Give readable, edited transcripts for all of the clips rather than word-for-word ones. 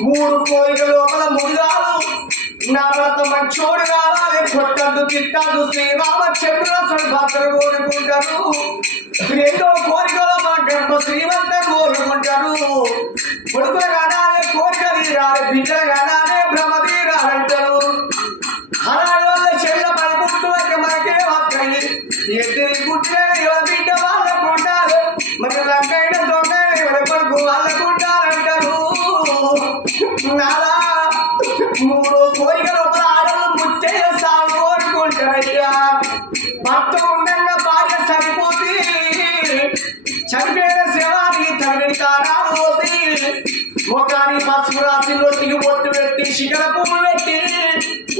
మూడు కోరిక లోపల ముడిగాలు నా వ్రత మంచోడు కావాలి కొట్టద్దు తిట్టద్దు శ్రీరామచంద్ర భద్రుడు కోరుకుంటారు రెండో కోరికలో మా గర్భ శ్రీమంత కోరుకుంటారు కొడుకులు కానాలే కోరిక తీరాలి బిడ్డలు కానాలే భ్రమ తీరాలంటారు అలాంటి వల్ల చెల్ల పడుకుంటూ మనకే వస్తాయి ఎద్దరి గుడ్డే ఎవరి బిడ్డ వాళ్ళకుంటారు మరి రంగైన దొంగ ఎవరి కొడుకు వాళ్ళకుంటారంటారు నాలా మూడు కోరికలు ఒక ఆడలు ముచ్చయ్య సాగు కోరుకుంటారయ్యా భర్త ఉండగా భార్య సరిపోతే చనిపోయిన శవానికి తగిన తారాలు పోతే ముఖాన్ని పసుపు రాసి నొట్టికి బొట్టు పెట్టి శిఖర పువ్వు పెట్టి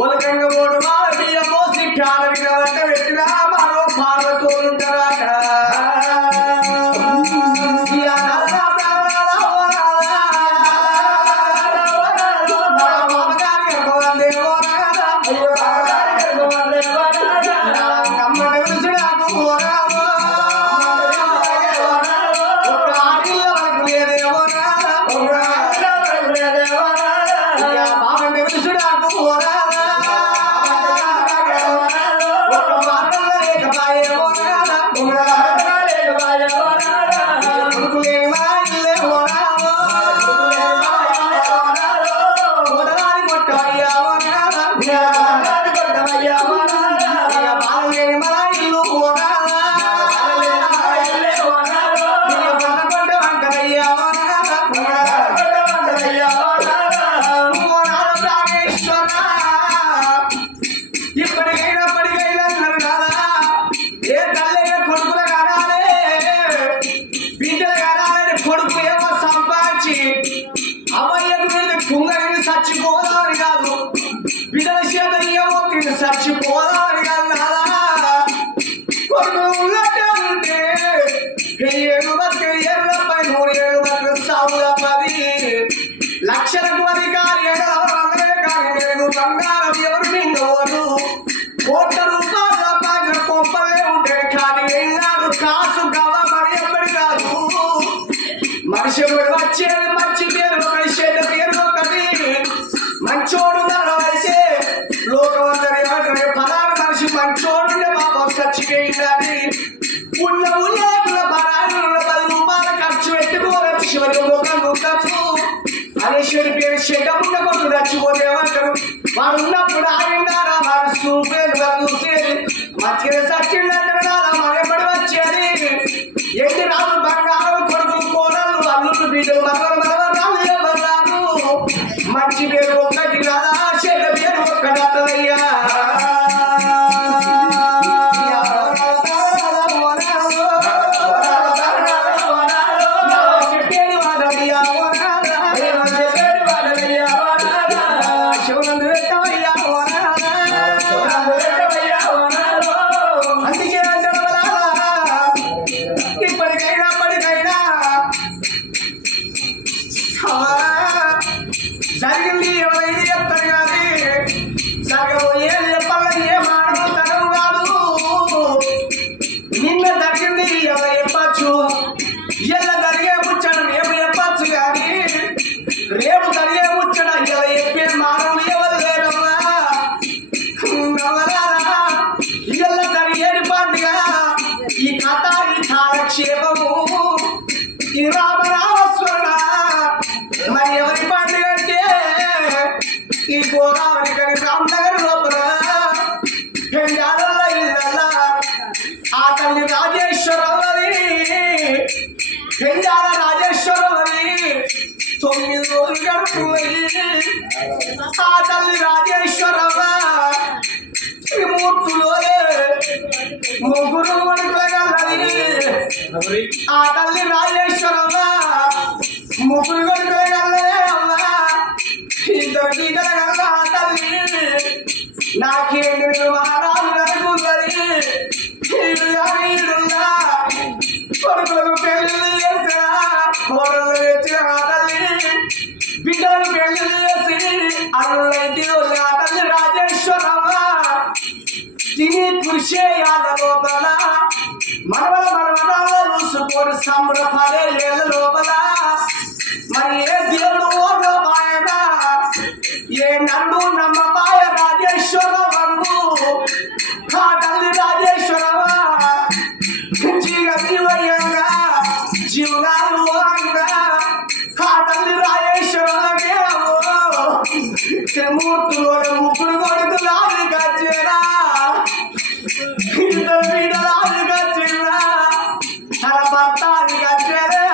ఉలకంగా మూడు మాల బియ్యం పోసి కాలవి కలంట పెట్టినా మరో పార్వతోలుంటారా కుంగని చచ్చిపోదాని కాదు బిడ్డల చేత ఏమొక్కి చచ్చిపోదాని కాదు నాదా కొడుకు ఉన్నట్టే ఉంటే 7 బతుకు 7 పై 3 బతుకు సాగు తప్పది లక్షలకు అధికారి వందలే కానీ నేను బంగారం ఎవరు నిండవరు కోట్ల రూపాయల బాగా కొంపలే ఉంటే కానీ వెళ్ళాడు కాసు గవ మరి ఎప్పటి కాదు మనిషి వచ్చేది మంచి పేరు ఒకటి చెడ్డ పేరు ఒకటి మంచోడు అయితే లోకమందరి పదాలు మనిషి మంచోడుండే పాపం చచ్చిపోయింది ఉన్న పదాలు 10 రూపాయలు ఖర్చు పెట్టుకోవచ్చు చివరికి ముఖం ఖర్చు అనేశ్వరి పేరు చెడ్డ ఉండకూడదు చచ్చిపోతే ఏమంటారు వాడు ఉన్నప్పుడు ఆగిందారా వాడు చూపేది చూసేది మంచిగా చచ్చిందంటారు కదా మరెప్పటి వచ్చేది ఏంటి రాదు బంగారం కొడుకు కోడలు అల్లుడు బిడ్డలు మనవరాలు ఎవరు మంచి పేరు ఒక్కటి కదా చెడ్డ పేరు ఒక్కటి అత్తయ్యా జరిగింది ఎవరైనా చెప్తారు కానీ జరగబోయేది చెప్పాలని ఏం ఆడతారు కాదు నిన్న జరిగింది ఎవరు చెప్పచ్చు ఇలా జరిగే ముచ్చడం రేపు చెప్పచ్చు కానీ రేపు జరిగే ముచ్చడం ఇలా చెప్పే మానవులు ఎవరు లేరమ్మా ఇలా జరిగేది పండుగ ఈ కథ ఈ కాలక్షేపము ఈ రామరామస్వరణ మరి ఎవరి పండుగ అంటే ఈ గోదావరి కని రామనగర్ లోపల పెండాడల్ల ఇళ్ళ ఆ తల్లి రాజేశ్వరవరి పెండాడ రాజేశ్వరవరి 9 రోజులు గడుపుతుంది ఆ తల్లి రాజేశ్వరవ త్రిమూర్తులోనే 3 కొడుకులగలది ఆ తల్లి రాజేశ్వరవ 3 కొడుకులగలదే అమ్మ 2 బిడ్డలగల ఆ తల్లి నాకేంటి మహారాజు అనుకున్నది ఈడున్నా కొడుకులకు పెళ్లి చేసిన కోడలు తెచ్చిన ఆ తల్లి బిడ్డలు పెళ్లి చేసి అల్లుళ్ళైతే ఆ తల్లి రాజేశ్వరమ్మ తిని కృషేయాల లోపల మనవరాలు చూసుకొని సంబరపడే ఏళ్ళ లోపల మరి ఏ దేవుడు ఓడో పాయన ఏ నన్ను నమ్మపాయ రాజేశ్వరమ్మ ఆ తల్లి రాజేశ్వరమ్మ జీవయ్యంగా జీవనాలు ఆ తల్లి రాజేశ్వరమ్మకే త్రిమూర్తులు 3 కొడుకులు ఆదిగచ్చేరా 2 బిడ్డలు ఆదిగచ్చిరా తన భర్త ఆదిగచ్చేరే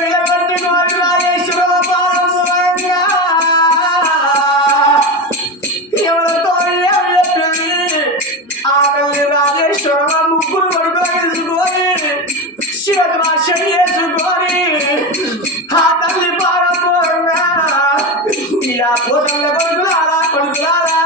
వీళ్ళ పట్టుకోవాలి రాజేశ్వరమ్మ పారంగా ఎవరితో చెప్పింది ఆ తల్లి రాజేశ్వరమ్మ 3 కొడుకులు తీసుకొని శివద్రాశం చేసుకొని ఆ తల్లి పారంగా ఇలా కోటల కొడుకులారా కొడుకులారా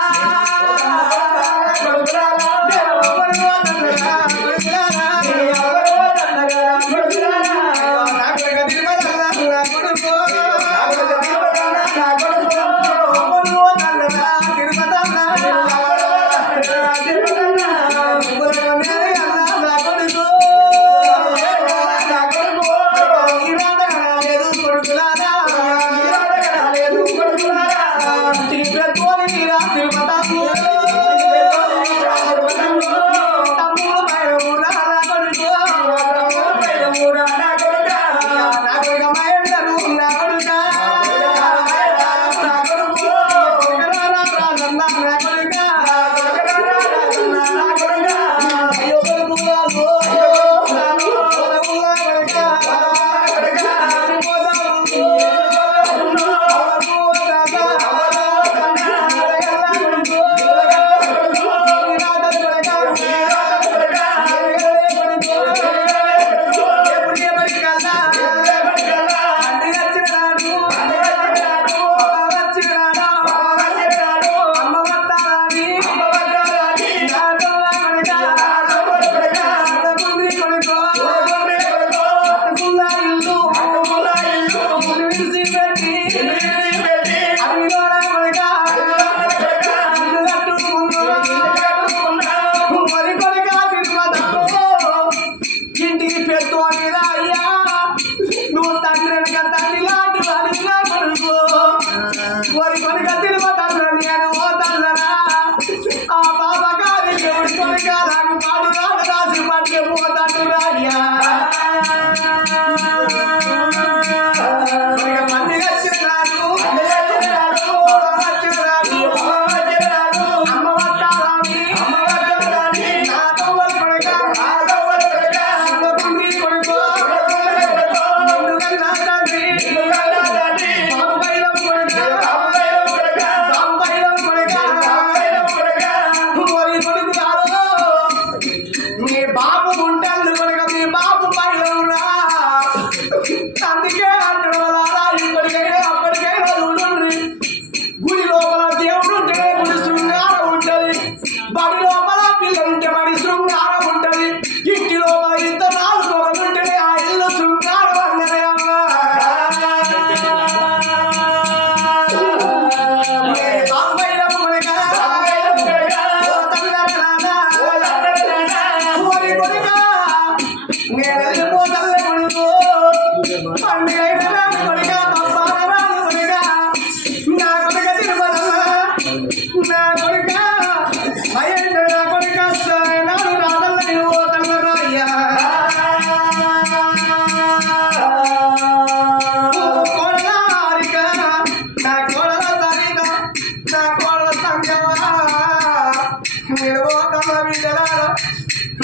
నా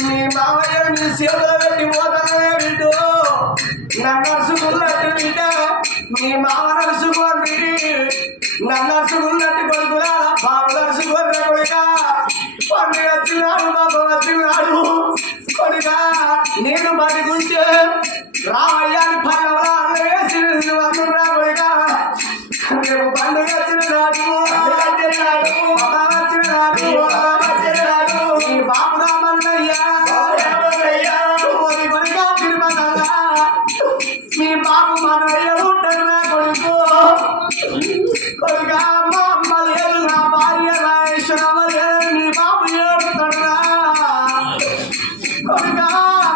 నీ మామయ్య నీ సేవలో పెట్టి పోతానే బిడ్డు నన్ను అరుచుకున్నట్టు బిడ్డ నీ మామ అరుచుకోండి నన్ను అరుచుకున్నట్టు కొడుకులా బాబు అరుచుకోండి కొడుక పండుగ వచ్చినాడు బాబు వచ్చినాడు కొడుక నేను బతికుంటే రామయ్యాని పల్లవరా వేసి వండురా కొడుక రేపు పండుగ వచ్చిన నాడు వచ్చిన నాడు నీ బాబు రామన్నయ్యా కొడుక తిరుమల మీ బాబు మనయ్య ఉంటాడు నా కొడుకు కొడుక మా అమ్మ లేదు నా భార్య రాయేశ్వరమ్మ లేదు నీ బాబు ఏడుతాడురా కొడుక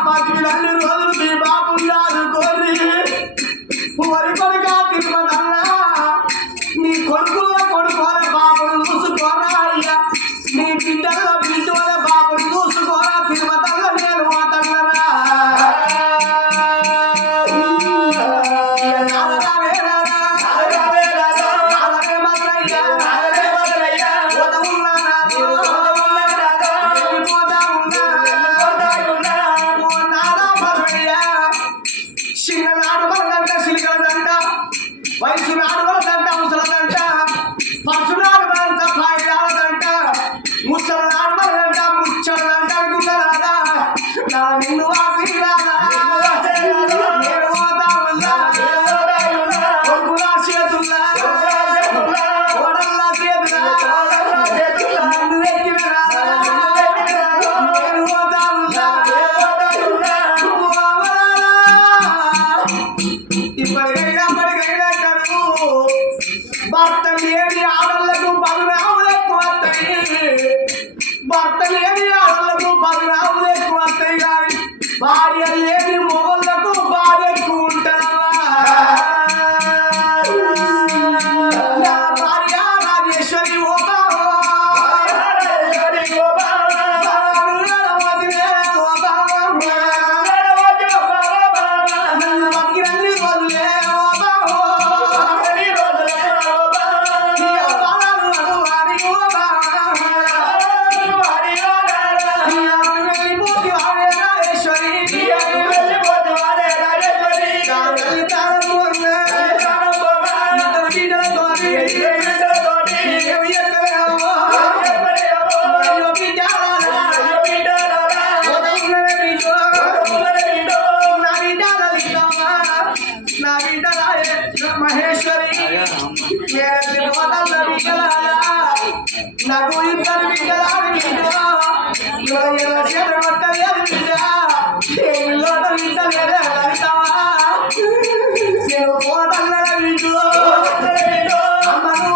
బతికినన్ని రోజులు మీ బాబు ఆదుకోని వరి కొడుక తిరుమల నీ కొడుకుల కొడుకోరా బాబును చూసుకోరా అయ్యా నీ బిడ్డల్లో బిడ్డల బాబును చూసుకోరా తిరుమల నేను మాట్లాడరా చిన్ననాడు వాళ్ళంట సిలికలదంట వయసు నాడు వాళ్ళంట ముసలదంట పసునాడు వాళ్ళంట పాయిదాలదంట ముసలనాడు వాళ్ళంట ముచ్చలదంట గుండలాదా నా నిన్ను వాసిరాదా నేను పోతా ఉందా కొడుకులా చేతుల్లా ఓడల్లా చేతులా నన్ను ఎక్కిన రాదా నేను పోతా ఉందా ఇప్పటికైనా అప్పటికైనా భర్త లేని ఆడళ్లకు బదురాములు ఎక్కువ వస్తాయి భర్త లేని ఆడళ్లకు బదురాములు ఎక్కువ వస్తాయి కానీ భార్య లేని మొగళ్లకు బాధ ఎక్కువ ఉంటావా నా భార్య రాజేశ్వరి మహేశ్వరి నాకు ఇద్దరు బిడ్డలాడి చేత కొట్టలేదు బిడ్డ ఏమిలో బిడ్డలేదా నేను పోతల్ల బిడ్డు అమ్మను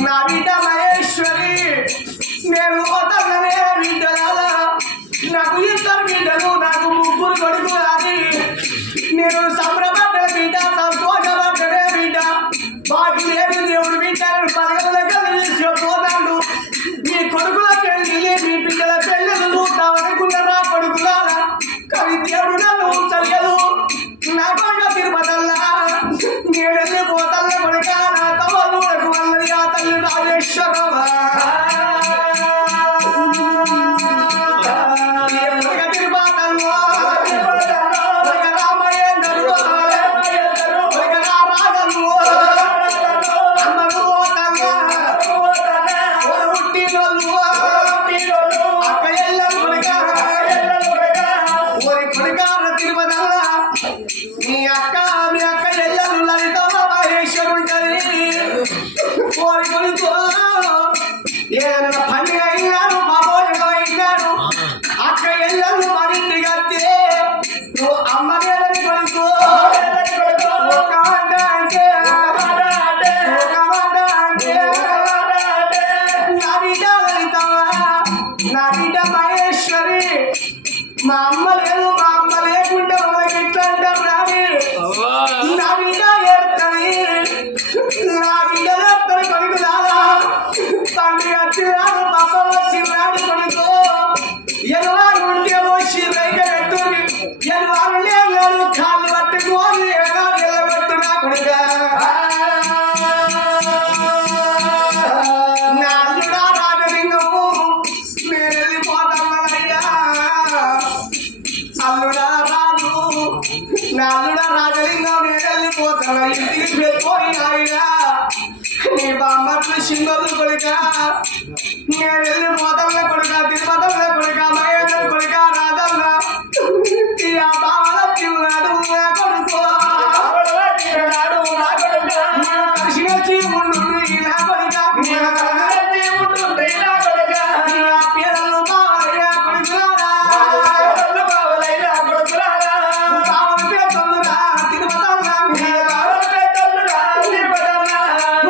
నా బిడ్డ మహేశ్వరి నేను పోతానే బిడ్డలారా నాకు ఇద్దరు బిడ్డలు నాకు ముగ్గురు కొడుకు అని నేను సంబరపడ్డ బిడ్డ సంతోషపడ్డనే బిడ్డ బాకి లేదు దేవుడు బిడ్డలను పదగల పోతాడు మీ కొడుకుల పెళ్లి మీ బిడ్డల పెళ్ళిళ్ళు చూద్దామనుకున్నారా కొడుకులారా కానీ దేవుడు నన్ను ఉంచలేదు నా కొడుక తిరుపతల్లా నేనెళ్ళి పోతల్ల కొడుక నా తమ్ముడు వల్లది ఆ తల్లి రాజేశ్వరమ్మ తిరుపతల్లో రామయ్య మా అమ్మ లేదు మా అమ్మ లేకుండా వాళ్ళకి ఎట్లా అంటారు రాని నా బిడ్డ ఏడుతుంది నా బిడ్డ ఏడుతుంది కొడుకు రాదా తండ్రి వచ్చినాడు పప్ప వచ్చినాడు కొడుకు ఎనవారు ఉంటే వచ్చి రైక పెట్టుని ఎనవారు లేదు కాళ్ళు పట్టుకోని ఎనవారు ఎల్లబెట్టు నా కొడుక నా అల్లుడా రాజలింగము నేను వెళ్ళిపోతానయ్యా అల్లుడా రాజు నా అల్లుడా రాజలింగం నేను వెళ్ళిపోతాను ఇంటికి పెట్టుకోని నాయనా నీ బామ్మట్లు సింగోళ్ళు కొడుక నేను వెళ్ళిపోతాను కొడుక తిరుపతల కొడుక మహేంద్ర కొడుక రాదన్న ఆ బావల చిన్నాడు నా కొడుకు కలిసి వచ్చి ఉండు నా కొడుక నా పేర్లు బావలయ్య కొడుకురారా బావల పేర్లురా తిరుపతల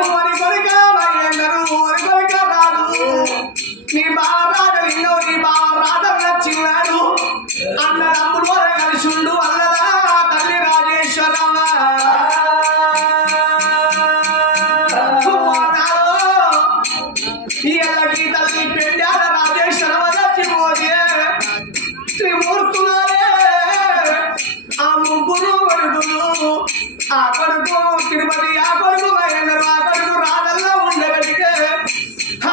ఓరి కొడుక మహేంద్రు ఓరి కొడుక రాదు నీ బావ రాజలింగం నీ బావ రాజన్న చిన్నాడు అన్న అప్పుడు వర కలిసి ఉండు అన్నదా తల్లి రాజేశ్వరమ్మ ఎల్లకి తల్లి పెళ్ళాడ రాజేశ్వరమ్మ చచ్చిపోతే త్రిమూర్తులే ఆ ముగ్గురు కొడుకులు ఆ కొడుకు తిరుపతి ఆ కొడుకు మహేంద్ర ఆ కొడుకు రాజల్లో ఉండగలిగే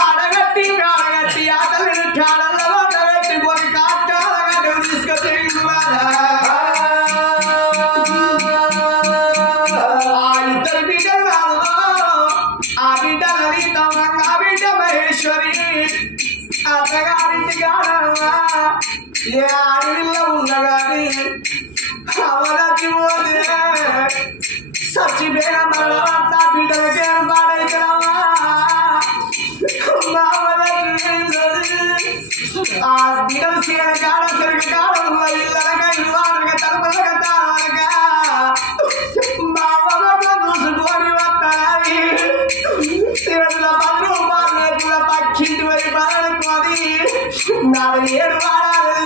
ఆడగట్టి ఆడగట్టి ఆ తల్లిని ఠాడల్లో ఉండగట్టి కొన్ని కాటాలగా తీసుకొచ్చి ఆ ఇద్దరు బిడ్డలు కాదు ఆ బిడ్డ లలిత ఆ బిడ్డ మహేశ్వరి అత్తగారింటి కాడమ్మా ఏ ఆడవిల్ల ఉండగాని అవరచిపోతే సచ్చిపోయిన మళ్ళీ బిడ్డలకి ఏర్పాడైతావా ఆ బిడ్డలు సీన కాడ సరిగ కాడముల ఇళ్ళగా ఇల్లాడగా తలుపులగా తాళగా మా మగ చూసుకొని వస్తాయి శివల 10 రూపాయలు ఎట్ల పక్కింటి వరి పాలనుకోది నాడు 7 వాడాలు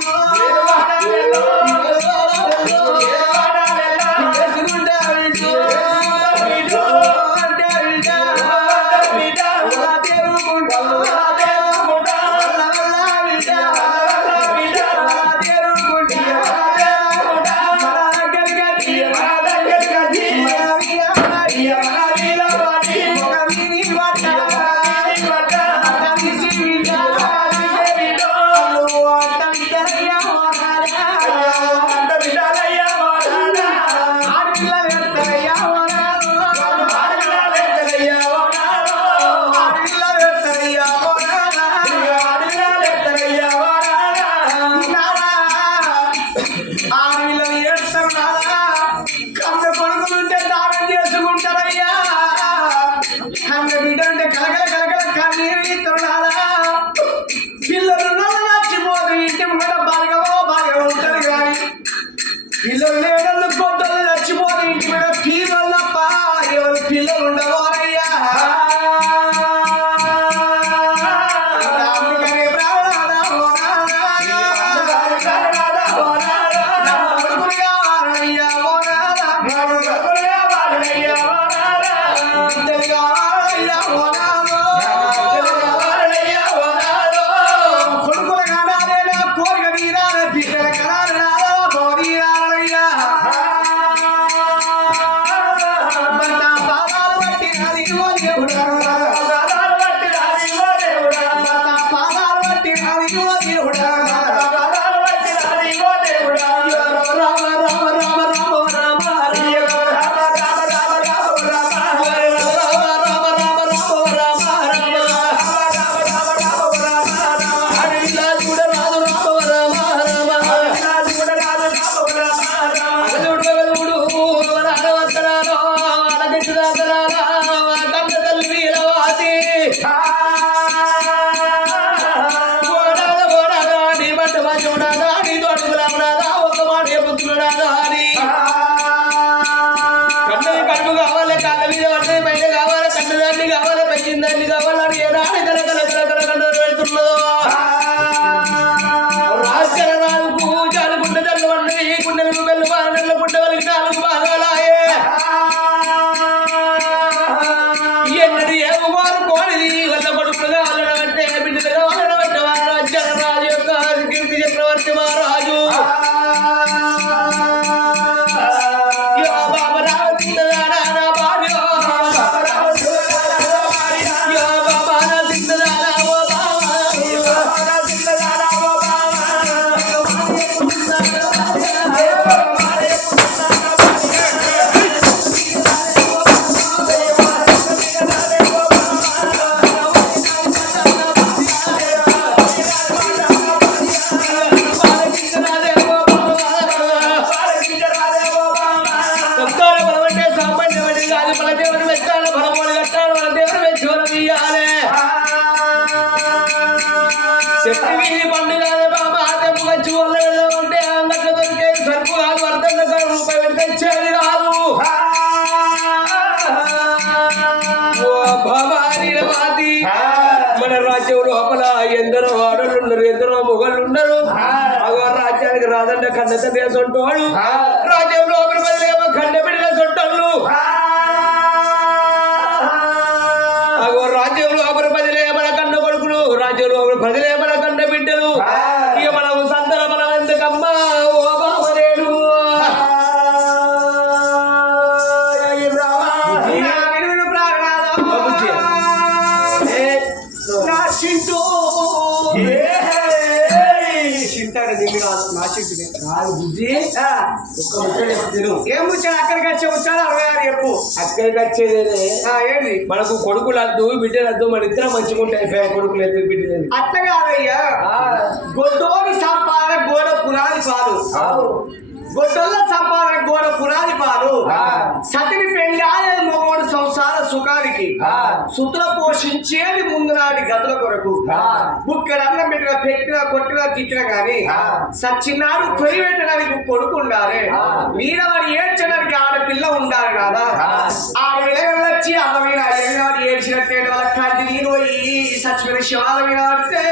ఆడవిల్లని ఏడుస్తారు నాదా కన్న కొడుకులుంటే దానం చేసుకుంటారయ్యా కన్న బిడ్డ అంటే కలకల కలకల కన్నీరు ఇస్తారు నాదా పిల్లలు నచ్చిపోతే ఇంటి ముంగట బాగా ఉంటారు కానీ పిల్లలు లేడళ్ళు కొట్టలు నచ్చిపోతే ఇంటి మీద పీలలు తప్ప ఎవరు పిల్లలు ఉండవారయ్యా కొడుకుల కాడాలే కోరిక తీరాలి బిడ్డల కళాలు రాదా బోధీరాలయ్యా ఎందరో ఆడలు ఉన్నారు, ఎందరో మొగళ్ళు ఉన్నారు. అగో రాజ్యానికి రాదంటే కన్నత దేశం వాడు, రాజ్యంలో బదిలేమో కన్న బిడ్డల సొట్టళ్ళు. అగో రాజ్యంలో బదిలే మన కన్న కొడుకులు, రాజ్యంలో బదిలే మన కన్న బిడ్డలు. ఇక మనం సంతల మనం ఎందుకమ్మా ఓ బాబరేడు. ఏం ముచ్చాడు అక్కడికి వచ్చే ముచ్చాడు 66 చెప్పు. అక్కడికి వచ్చేదేనే ఏంటి మనకు కొడుకులు వద్దు బిడ్డలు వద్దు, మన ఇద్దరం మంచిగా ఉంటాయి. కొడుకులు ఎందుకు బిడ్డలు అట్లా కాదయ్యా. గొడ్డోని సంపాదన గోడ పునాది పాలు, గొడ్డోళ్ళ సంపాదన గోడ పునాది పాలు. సతిని పెళ్ళాలి మగవాడు సంసార సుఖానికి, సుతుల పోషించేది ముందు నాటి గతుల కొరకు. బుక్కడ అన్నం పెట్టినా కొట్టినా తిట్టినా గాని సచ్చినాడు కొయ్యి పెట్టడానికి కొడుకు ఉండాలి, మీద వాడు ఏడ్చడానికి ఆడపిల్ల ఉండాలి కదా. ఆడపిల్ల వచ్చి అమ్మ మీద వాడు ఏడ్చినట్టే వాళ్ళ కంటి నీరు పోయి సచ్చిపోయిన శివాల మీద పడితే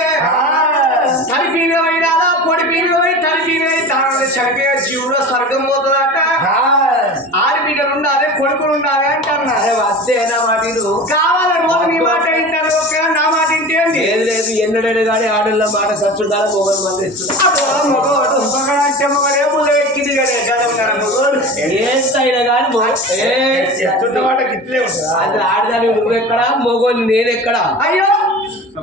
తలిపి అయినా పొడి పీని పోయి తలిపి చనిపోయే జీవుడు స్వర్గం పోతుందట. ఆడబిడ్డలు ఉండాలి, కొడుకులు ఉండాలి అంటున్నా. అదేనా మాట కావాలని రోజు నీ మాట వింటాను, నా మాట వింటేంది లేదు లేదు. ఎన్నడైనా కానీ ఆడళ్ళ మాట ఖర్చుండాలి. మొగలు మంది మగవాడు అంటే మగడే ముళ్ళ ఎక్కింది కదా మొగోడు ఏదైనా కానీ అది ఆడదాని నువ్వెక్కడ, మొగోని నేనెక్కడ. అయ్యో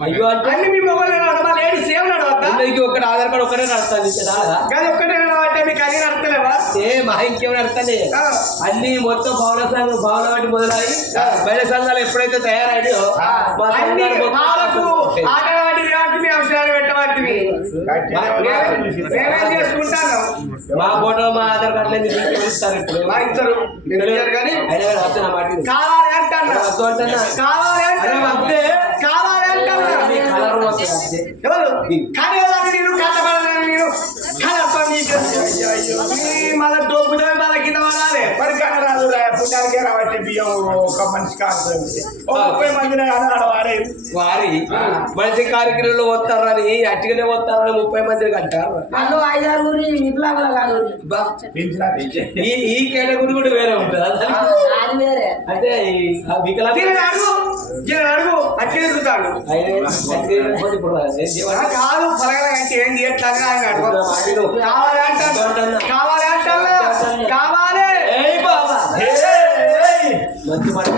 అయ్యో అంటే అన్ని మీ మొగలు నడవా, లేడీ సేమ్ నడవద్దా? ఒకటి ఆధార్ కార్డు ఒకటే నడుస్తుంది కానీ ఒక్కటే నడవంటే మీకు అన్ని నడతలేవా? మా ఇంకేం నడుస్తానే అన్ని మొత్తం భవన సంఘం భవన వాటి మొదలై బయట సంఘాలు ఎప్పుడైతే తయారైనాయో ఆటవాటి మీ అవసరాలు పెట్టవాటి మేమేం చేసుకుంటాను. మా ఫోటో మా ఆధార్ కార్డు ఇస్తారు ఇప్పుడు మా ఇద్దరు కానీ కావాలి అంటాను, కావాలి అంతే కావాలి అంటాను. ఎవరు కానీ నేను కట్టబడాలని నేను కలప మళ్ళీ డబ్బులు మళ్ళీ కింద పడాలి. మరి కనరాదు పుట్టానికే రాబట్టి బియ్యం ఒక మనిషి కాదు 30 మందిని వారి మనిషి కార్యక్రమంలో వస్తారని అట్టుగానే వస్తారని 30 మందిని కట్టారు. అందులో 5-6 వికలాంగులు కాదు. ఈ కేటగిరీ కూడా వేరే ఉంటుంది అంటే అడుగు అట్టి ఎదుగుతాడు కాదు ఫలగా అంటే ఏంటి ఎట్లా ఆయన అడుగు కావాలి అంటాను, కావాలి అంటాను, కావాలి మంచి మాట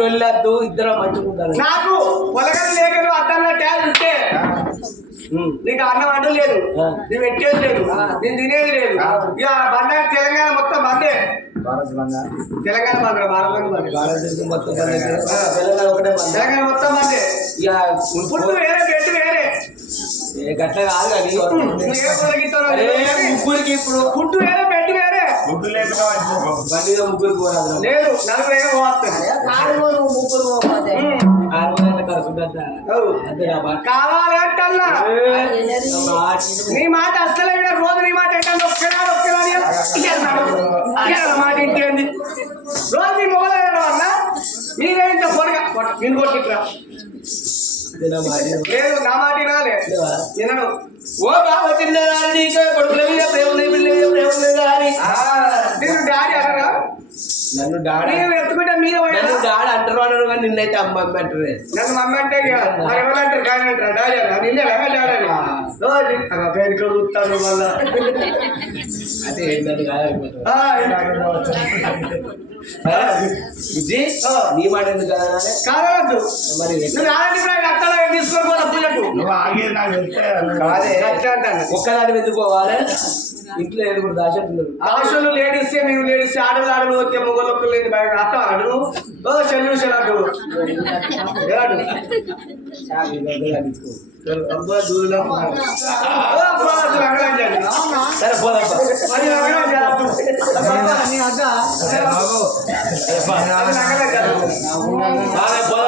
వెళ్ళొద్దు, ఇద్దరు మంచుకుంటారు. నాకు పొలగలు లేక అద్దంలో ట్యాగ్ ఉంటే నీకు అన్నం అంటూ లేదు, నేను పెట్టేది లేదు, నేను తినేది లేదు. ఇక బండ తెలంగాణ మొత్తం బందే, తెలంగాణ బంద భారతదేశం మొత్తం తెలంగాణ మొత్తం బందే. ఇక ఫుడ్ వేరే బెడ్ వేరే గట్ల కాదు కానీ ముగ్గురికి ఇప్పుడు ఫుడ్ వేరే బెడ్ వేరే గుడ్డు లేక బండిలో ముగ్గురికి లేదు, నలుగురు ఏమో పోతుంది. కావాలి అంటల్లా నీ మాట అసలే రోజు నీ మాట ఏంటంటే ఒక్కనాడు మాట ఇంకేంది రోజు నీ మొగలు వల్ల మీరేంత పొడగా నేను కొట్టిట్రా లేదు, నా మాట వినాలి వినను. ఓ బాబా తిన్నారా నీకు కొడుకుల మీద ప్రేమ నేను డాడీ అనరా, నన్ను డాడీ ఎత్తుకుంటే మీరు నన్ను డాడీ అంటారు అన్నారు కానీ నిన్నైతే అమ్మ అమ్మ అంటారు. నన్ను మమ్మీ అంటే మరి ఎవరంటారు కానీ అంటారు డాడీ అన్న నిన్నే డాడీ పేరుకు చూస్తాను మళ్ళా అదే ఏంటని నీ మాట ఎందుకు కాదవద్దు. మరి నువ్వు ఆంటీ అక్కడ తీసుకొని పోతా పూజకు నువ్వు ఆగేది నాకు కాదే ఒక్కదాని ఎందుకు పోవాలి, ఇంట్లో ఏడుగురు దాచుంటున్నారు. ఆశలు లేడీసే మేము లేడీస్ ఆడలు వచ్చే మొగలు లేదు అత్త ఆడు సొల్యూషన్ అటు సరే పోదా